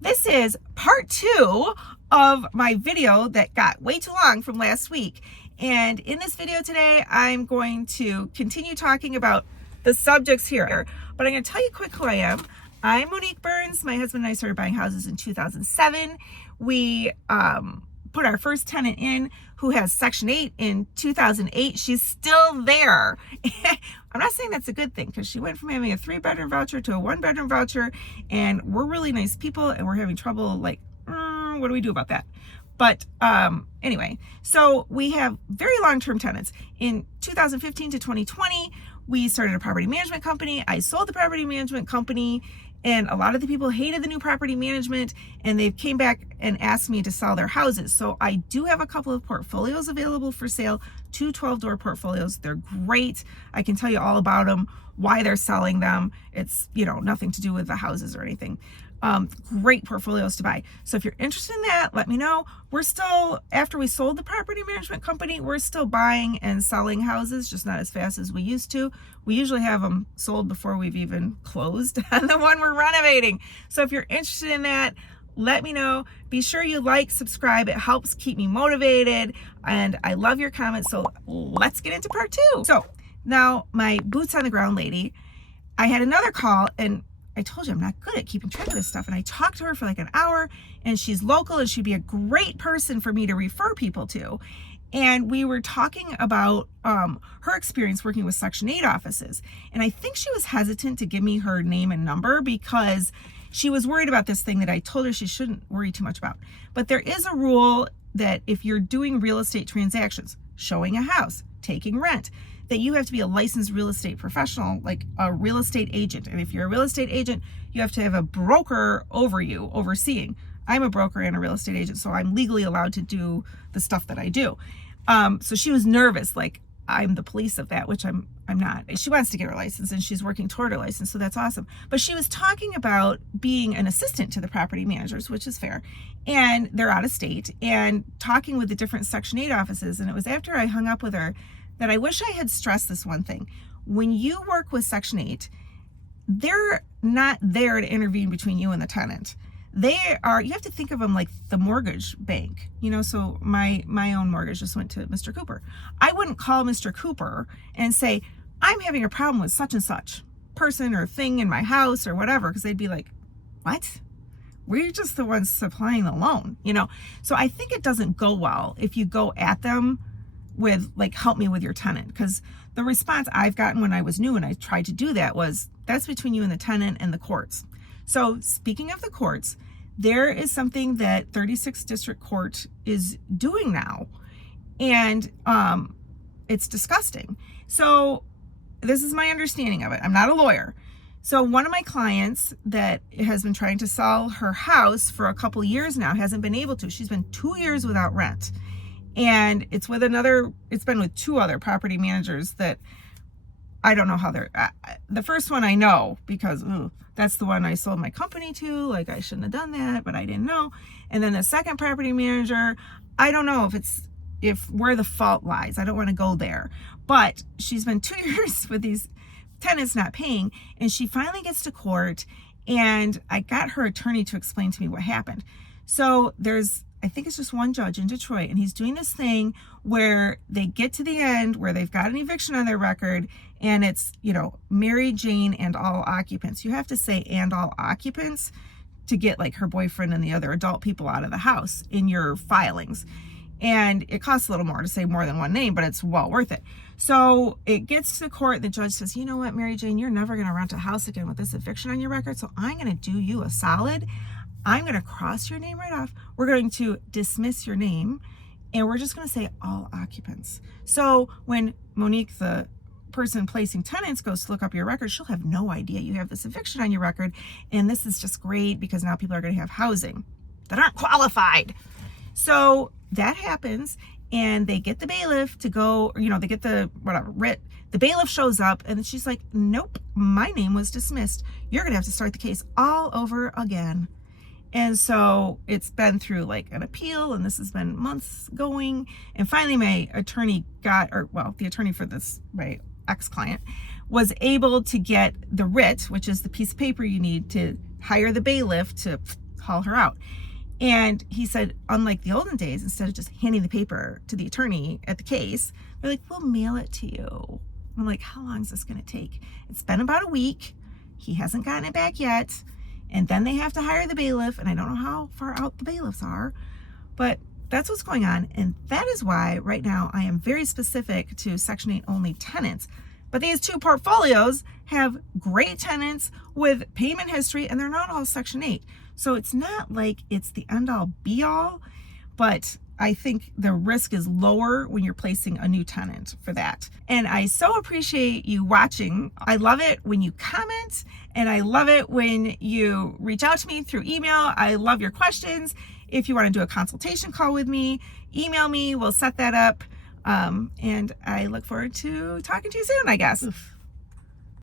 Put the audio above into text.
This is part 2 of my video that got way too long from last week. And in this video today, I'm going to continue talking about the subjects here, but I'm going to tell you quick who I am. I'm Monique Burns. My husband and I started buying houses in 2007. We put our first tenant in who has Section 8 in 2008. She's still there. I'm not saying that's a good thing because she went from having a 3-bedroom voucher to a 1-bedroom voucher, and we're really nice people and we're having trouble like, what do we do about that? But anyway, so we have very long-term tenants. In 2015 to 2020, we started a property management company. I sold the property management company, and a lot of the people hated the new property management, and they came back and asked me to sell their houses. So I do have a couple of portfolios available for sale, 2 12-door portfolios. They're great. I can tell you all about them, why they're selling them. It's, nothing to do with the houses or anything. Great portfolios to buy. So if you're interested in that, let me know. We're still, after we sold the property management company, we're still buying and selling houses, just not as fast as we used to. We usually have them sold before we've even closed on the one we're renovating. So if you're interested in that, let me know. Be sure you like, subscribe. It helps keep me motivated, and I love your comments. So let's get into part 2. So now, my boots on the ground lady, I had another call, and I told you I'm not good at keeping track of this stuff. And I talked to her for like an hour, and she's local and she'd be a great person for me to refer people to. And we were talking about her experience working with Section 8 offices. And I think she was hesitant to give me her name and number because she was worried about this thing that I told her she shouldn't worry too much about. But there is a rule that if you're doing real estate transactions, showing a house, taking rent, that you have to be a licensed real estate professional, like a real estate agent. And if you're a real estate agent, you have to have a broker over you, overseeing. I'm a broker and a real estate agent, so I'm legally allowed to do the stuff that I do. So she was nervous, like I'm the police of that, which I'm not. She wants to get her license and she's working toward her license, so that's awesome. But she was talking about being an assistant to the property managers, which is fair. And they're out of state, and talking with the different Section 8 offices. And it was after I hung up with her that I wish I had stressed this one thing. When you work with Section 8, they're not there to intervene between you and the tenant. You have to think of them like the mortgage bank. So my own mortgage just went to Mr. Cooper. I wouldn't call Mr. Cooper and say, I'm having a problem with such and such person or thing in my house or whatever, because they'd be like, what? We're just the ones supplying the loan, So I think it doesn't go well if you go at them with like, help me with your tenant, because the response I've gotten when I was new and I tried to do that was, that's between you and the tenant and the courts. So speaking of the courts, there is something that 36th District Court is doing now, and it's disgusting. So this is my understanding of it. I'm not a lawyer. So one of my clients that has been trying to sell her house for a couple years now hasn't been able to. She's been 2 years without rent. And it's been with 2 other property managers that I don't know how they're, the first one I know because that's the one I sold my company to. Like, I shouldn't have done that, but I didn't know. And then the second property manager, I don't know if where the fault lies. I don't want to go there. But she's been 2 years with these tenants not paying, and she finally gets to court, and I got her attorney to explain to me what happened. So I think it's just one judge in Detroit, and he's doing this thing where they get to the end where they've got an eviction on their record, and it's, Mary Jane and all occupants. You have to say and all occupants to get like her boyfriend and the other adult people out of the house in your filings. And it costs a little more to say more than one name, but it's well worth it. So it gets to court. The judge says, you know what, Mary Jane, you're never going to rent a house again with this eviction on your record. So I'm going to do you a solid. I'm going to cross your name right off. We're going to dismiss your name, and we're just going to say all occupants. So when Monique, the person placing tenants, goes to look up your record, she'll have no idea you have this eviction on your record. And this is just great because now people are going to have housing that aren't qualified. So that happens, and they get the bailiff to go, they get the writ. The bailiff shows up, and she's like, nope, my name was dismissed. You're going to have to start the case all over again. And so it's been through like an appeal, and this has been months going. And finally my attorney the attorney for this, my ex-client, was able to get the writ, which is the piece of paper you need to hire the bailiff to call her out. And he said, unlike the olden days, instead of just handing the paper to the attorney at the case, they're like, we'll mail it to you. I'm like, how long is this going to take? It's been about a week. He hasn't gotten it back yet. And then they have to hire the bailiff. And I don't know how far out the bailiffs are, but that's what's going on. And that is why right now I am very specific to Section 8 only tenants. But these two portfolios have great tenants with payment history, and they're not all Section 8. So it's not like it's the end all be all, but I think the risk is lower when you're placing a new tenant for that. And I so appreciate you watching. I love it when you comment, and I love it when you reach out to me through email. I love your questions. If you want to do a consultation call with me, email me. We'll set that up. And I look forward to talking to you soon, I guess.